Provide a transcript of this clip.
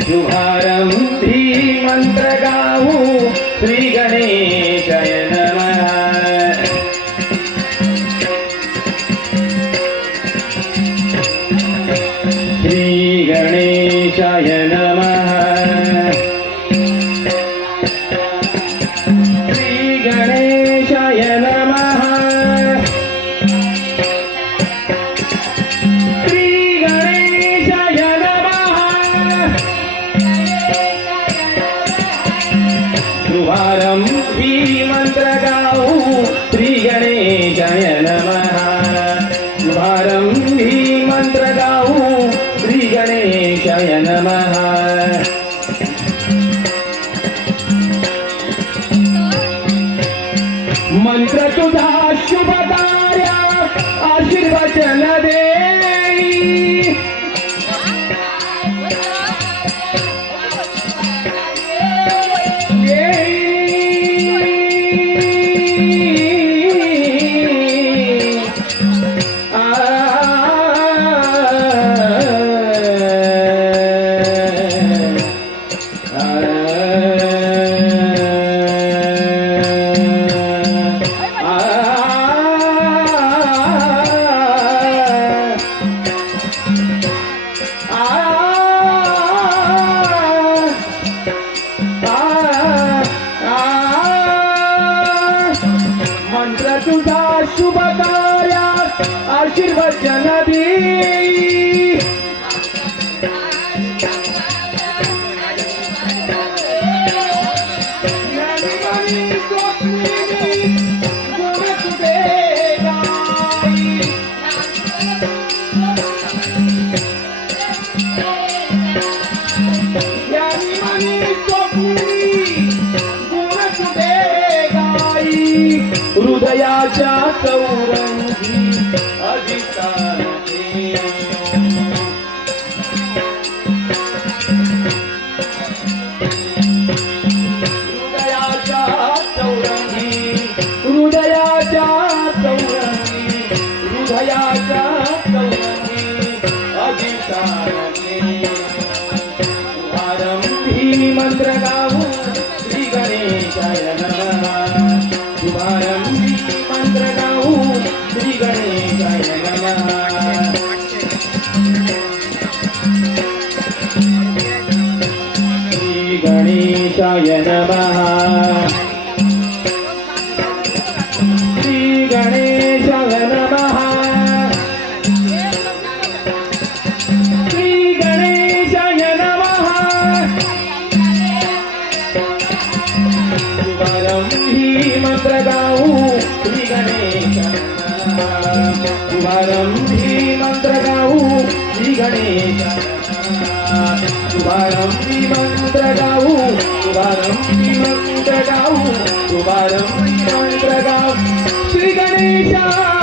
शुभारंभ मंत्र गाऊ श्री गणेशाय नमः। श्री गणेशाय नमः। श्री गणेशाय नमः। श्री गणेशाय नमः। शुभारंभी मंत्र गाऊ श्री गणेशाय नमः। शुभारंभी मंत्र गाऊ श्री गणेशाय नमः। मंत्र तुझा शुभ कार्या आशीर्वचन देई। मंत्र तुझा शुभ कार्यात आशीर्वचन देई। हृदयाच्या चौरंगी अधिष्ठानते। हृदयाच्या चौरंगी हृदयाच्या चौरंगी हृदयाच्या चौरंगी अधिष्ठानते। शुभारंभी मंत्र गाऊ श्री गणेशाय नमः। शुभारंभी मंत्र गाऊ श्री गणेशाय नमः। श्री गणेशाय नमः। श्री गणेशाय नमः। श्री गणेशाय नमः। शुभारंभी मंत्र गाऊ श्री गणेशाय नमः। शुभारंभी मंत्र गाऊ श्री गणेशाय नमः। शुभारंभी मंत्र गाऊ शुभारंभी मंत्र गाऊ शुभारंभी मंत्र गाऊ श्री गणेशाय